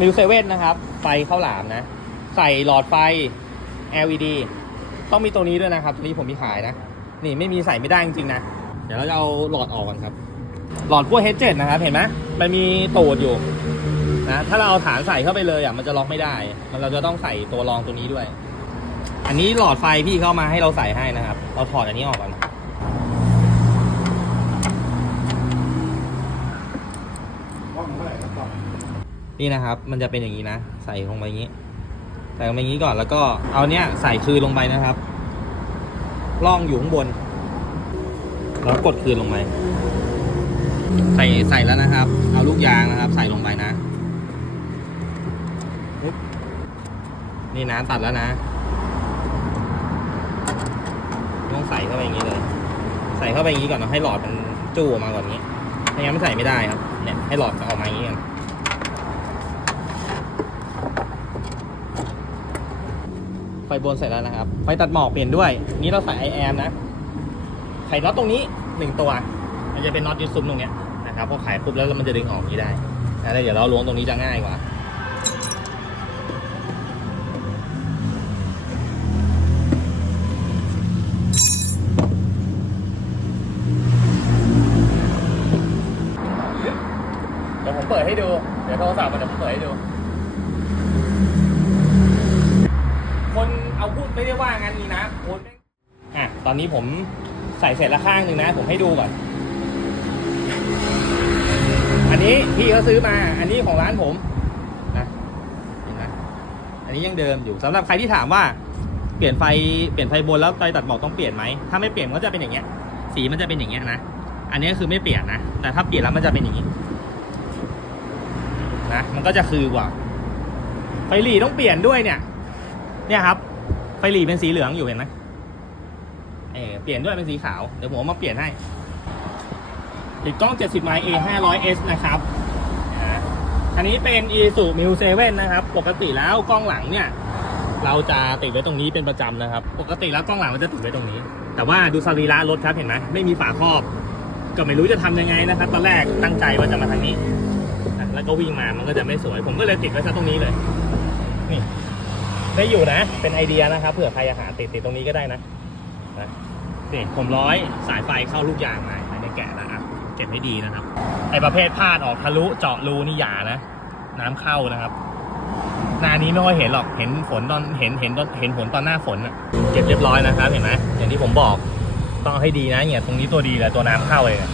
มิวเซเว่นนะครับ ไฟข้าวหลามนะ ใส่หลอดไฟ LED ต้องมีตัวนี้ด้วยนะครับ ตัวนี้ผมมีขายนะ นี่ไม่มีใส่ไม่ได้จริงๆนะ เดี๋ยวเราจะเอาหลอดออกก่อนครับ หลอดพวก H7 นะครับ เห็นไหมมันมีตูดอยู่นะถ้าเราเอาฐานใส่เข้าไปเลยอะมันจะล็อกไม่ได้ มันเราจะต้องใส่ตัวรองตัวนี้ด้วย อันนี้หลอดไฟพี่เข้ามาให้เราใส่ให้นะครับ เราถอดอันนี้ออกก่อน นี่นะครับ มันจะเป็นอย่างนี้นะ ใส่ลงไปอย่างนี้ ใส่ลงไปอย่างนี้ก่อนแล้วก็เอาเนี้ยใส่คืนลงไปนะครับล่องอยู่ข้างบน แล้วกดคืนลงไป ใส่ใส่แล้วนะครับ เอาลูกยางนะครับ ใส่ลงไปนะ นี่นะตัดแล้วนะ ต้องใส่เข้าไปอย่างนี้เลย ใส่เข้าไปอย่างนี้ก่อนนะให้หลอดมันจู้ออกมาก่อนนี้ไม่งั้นมันใส่ไม่ได้ครับ เนี่ยให้หลอดออกมาอย่างนี้กัน ไฟ บนเสร็จแล้วนะครับ ไฟตัดหมอกเปลี่ยนด้วย นี่เราใส่ไอแอมนะ ไขน็อตตรงนี้หนึ่งตัว มันจะเป็นน็อตยึดซุ้มตรงเนี้ยนะครับพอไขปุ๊บแล้วมันจะดึงออกอย่างนี้ได้นะแล้วเดี๋ยวเราล้วงตรงนี้จะง่ายกว่าเดี๋ยวผมเปิดให้ดู เดี๋ยวโทรศัพท์มาเดี๋ยวผมเปิดให้ดู คนเอาพูดไม่ได้ว่างั้นนี่นะโคนแม่ง อนนี้ผมใส่เสร็จละข้างหนึ่งนะ ผมให้ดูก่อน อันนี้พี่เขาซื้อมา อันนี้ของร้านผมนะเห็นไหมอันนี้ยังเดิมอยู่สำหรับใครที่ถามว่า เปลี่ยนไฟเปลี่ยนไฟบนแล้วไฟตัดหมอกต้องเปลี่ยนไหมถ้าไม่เปลี่ยนมันก็จะเป็นอย่างเงี้ย สีมันจะเป็นอย่างเงี้ยนะอันนี้คือไม่เปลี่ยนนะแต่ถ้าเปลี่ยนแล้วมันจะเป็นอย่างนี้นะมันก็จะคือกว่า ไฟหลีต้องเปลี่ยนด้วยเนี่ย เนี่ยครับ ไฟหลีเป็นสีเหลืองอยู่เห็นไหม เออเปลี่ยนด้วยเป็นสีขาว เดี๋ยวผมเอามาเปลี่ยนให้ติดกล้อง 70 ไมล์ A 500 S นะครับอันนี้เป็น e s u m i l 7นะครับ ปกติแล้วกล้องหลังเนี่ย เราจะติดไว้ตรงนี้เป็นประจำนะครับ ปกติแล้วกล้องหลังมันจะติดไว้ตรงนี้ แต่ว่าดูสรีระรถครับเห็นไหมไม่มีฝาครอบ ก็ไม่รู้จะทำยังไงนะครับ ตอนแรกตั้งใจว่าจะมาทางนี้ แล้วก็วิ่งมามันก็จะไม่สวย ผมก็เลยติดไว้ซะตรงนี้เลย นี่ ได้อยู่นะ เป็นไอเดียนะครับ เผื่อใครจะหาติดติดตรงนี้ก็ได้นะนะ นี่ผมร้อยสายไฟเข้าลูกยางมาอันนี้แกะแล้วอะเก็บให้ดีนะครับไอประเภทพลาดออกทะลุเจาะรูนี่อย่านะ น้ำเข้านะครับหน้านี้ไม่ค่อยเห็นหรอกเห็นฝนตอนเห็นเห็นตอนเห็นฝนตอนหน้าฝนอะเก็บเรียบร้อยนะครับ เห็นไหมอย่างที่ผมบอกต้องให้ดีนะเนี่ยตรงนี้ตัวดีเลยตัวน้ำเข้าเลยนี่ย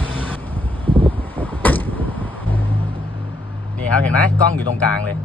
นี่ครับเห็นไหมกล้องอยู่ตรงกลางเลย